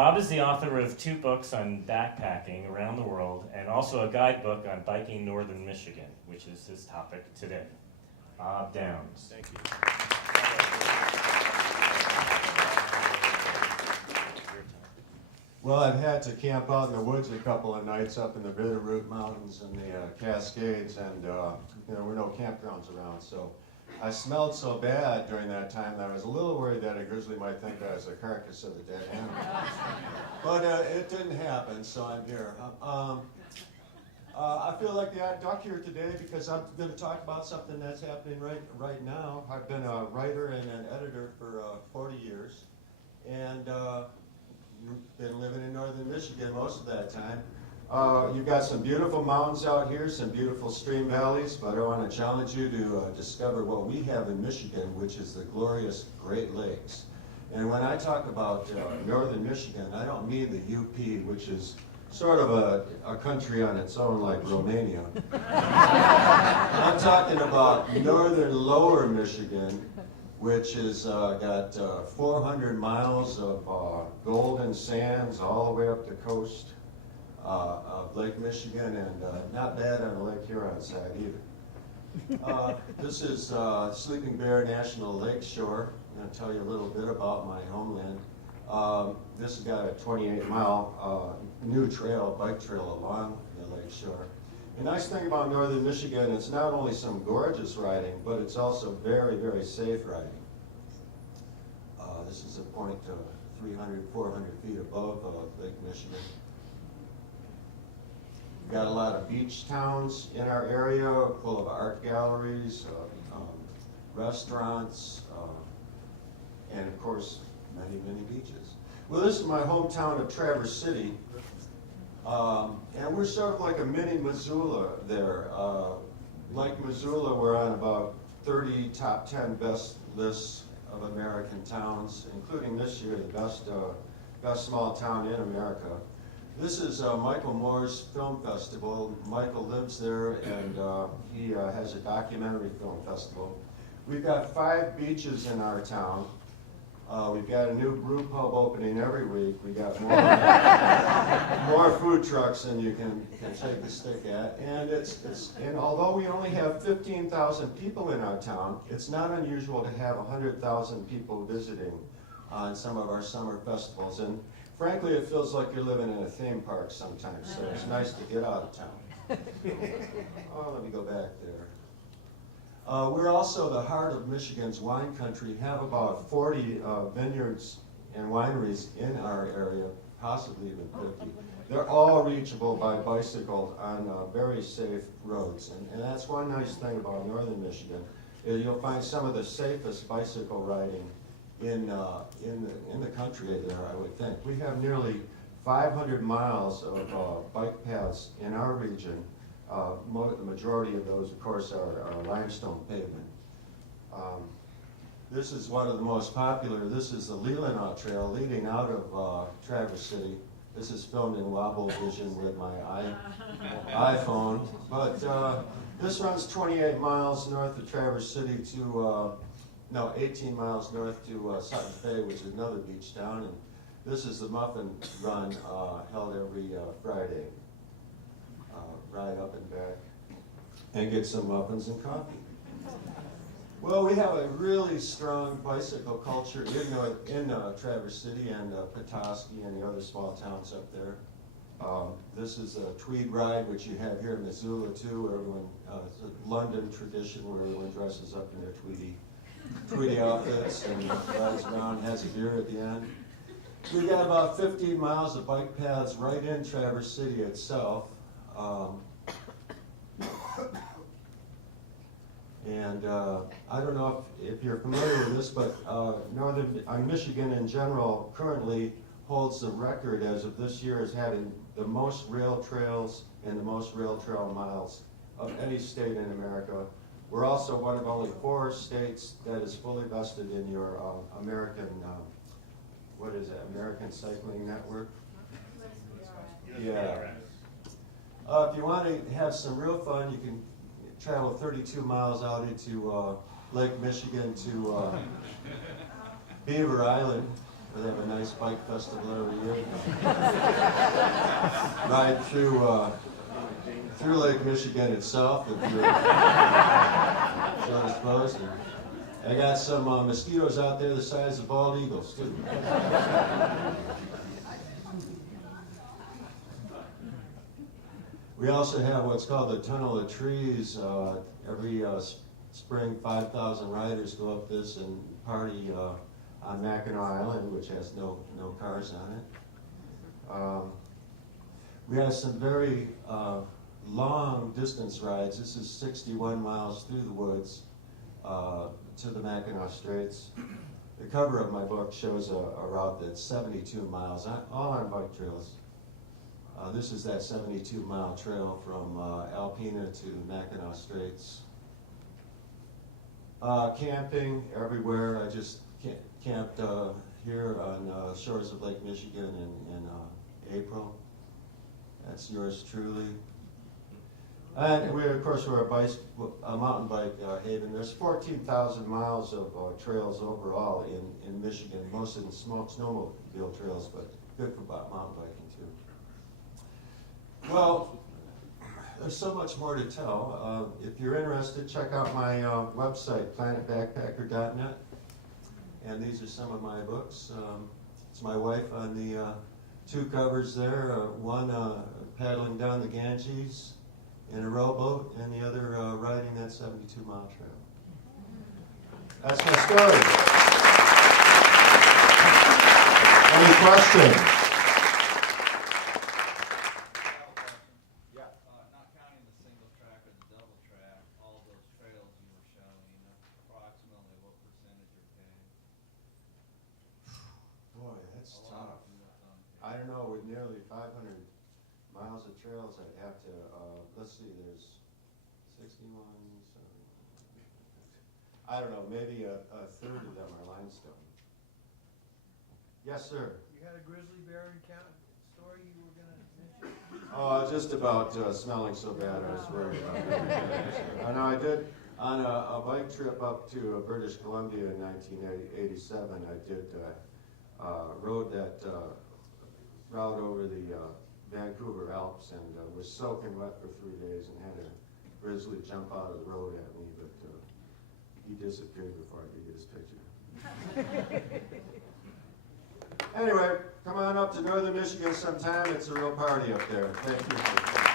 Bob is the author of 2 books on backpacking around the world and also a guidebook on biking northern Michigan, which is his topic today. Bob Downs. Thank you. Well, I've had to camp out in the woods a couple of nights up in the Bitterroot Mountains and the Cascades, and there were no campgrounds around, so I smelled so bad during that time that I was a little worried that a grizzly might think I was a carcass of a dead animal. But it didn't happen, so I'm here. I feel like the odd duck here today because I'm going to talk about something that's happening right now. I've been a writer and an editor for 40 years, and been living in northern Michigan most of that time. You've got some beautiful mountains out here, some beautiful stream valleys, but I want to challenge you to discover what we have in Michigan, which is the glorious Great Lakes. And when I talk about northern Michigan, I don't mean the UP, which is sort of a country on its own like Romania. I'm talking about northern lower Michigan, which has got 400 miles of golden sands all the way up the coast of Lake Michigan, and not bad on the Lake Huron side either. This is Sleeping Bear National Lake Shore. I'm going to tell you a little bit about my homeland. This has got a 28-mile new trail, bike trail along the lake shore. The nice thing about northern Michigan, it's not only some gorgeous riding, but it's also very, very safe riding. This is a point 300, 400 feet above Lake Michigan. We've got a lot of beach towns in our area, full of art galleries, restaurants, and of course, many, many beaches. Well, this is my hometown of Traverse City. And we're sort of like a mini Missoula there. Like Missoula, we're on about 30 top 10 best lists of American towns, including this year the best small town in America. This is Michael Moore's Film Festival. Michael lives there, and he has a documentary film festival. We've got 5 beaches in our town. We've got a new brew pub opening every week. We got more food trucks than you can take a stick at. And and although we only have 15,000 people in our town, it's not unusual to have 100,000 people visiting on some of our summer festivals. And frankly, it feels like you're living in a theme park sometimes, so it's nice to get out of town. Oh, let me go back there. We're also the heart of Michigan's wine country, have about 40 vineyards and wineries in our area, possibly even 50. They're all reachable by bicycle on very safe roads. And that's one nice thing about northern Michigan, is you'll find some of the safest bicycle riding in the country there, I would think. We have nearly 500 miles of bike paths in our region. The majority of those, of course, are limestone pavement. This is one of the most popular. This is the Leelanau Trail leading out of Traverse City. This is filmed in wobble vision with my iPhone. But this runs 28 miles north of Traverse City to, 18 miles north to Sutton Bay, which is another beach town. And this is the Muffin Run held every Friday. Ride up and back and get some muffins and coffee. Well, we have a really strong bicycle culture in Traverse City and Petoskey and the other small towns up there. This is a Tweed Ride, which you have here in Missoula too, where everyone, it's a London tradition where everyone dresses up in their tweedy outfits and rides around and has a beer at the end. We've got about 15 miles of bike paths right in Traverse City itself. And I don't know if you're familiar with this, but Michigan in general currently holds the record as of this year as having the most rail trails and the most rail trail miles of any state in America. We're also one of only 4 states that is fully vested in your American, American Cycling Network? Yeah. If you want to have some real fun, you can travel 32 miles out into Lake Michigan to Beaver Island. where they have a nice bike festival every year. Ride through Lake Michigan itself, if you're so disposed. And I got some mosquitoes out there the size of bald eagles, too. We also have what's called the Tunnel of Trees. Every spring, 5,000 riders go up this and party on Mackinac Island, which has no cars on it. We have some very long distance rides. This is 61 miles through the woods to the Mackinac Straits. The cover of my book shows a route that's 72 miles, all on bike trails. This is that 72-mile trail from Alpena to Mackinac Straits. Camping everywhere. I just camped here on shores of Lake Michigan in April. That's yours truly. And we, of course, we're a mountain bike haven. There's 14,000 miles of trails overall in Michigan, most of them snowmobile trails, but good for mountain biking too. Well, there's so much more to tell. If you're interested, check out my website, planetbackpacker.net. And these are some of my books. It's my wife on the two covers there. One paddling down the Ganges in a rowboat, and the other riding that 72-mile trail. That's my story. Any questions? Yeah. Not counting the single track or the double track, all those trails you were showing, approximately what percentage are paved? Boy, that's tough. I don't know, with nearly 500 miles of trails, I'd have to, let's see, there's 61, so, I don't know, maybe a third of them are limestone. Yes, sir? You had a grizzly bear story you were going to mention? Oh, just about smelling so bad, I was worried about that. I know I did, on a bike trip up to British Columbia in 1987, I did rode that route over the Vancouver Alps and was soaking wet for 3 days and had a grizzly jump out of the road at me, but he disappeared before I could get his picture. Anyway, come on up to northern Michigan sometime. It's a real party up there. Thank you.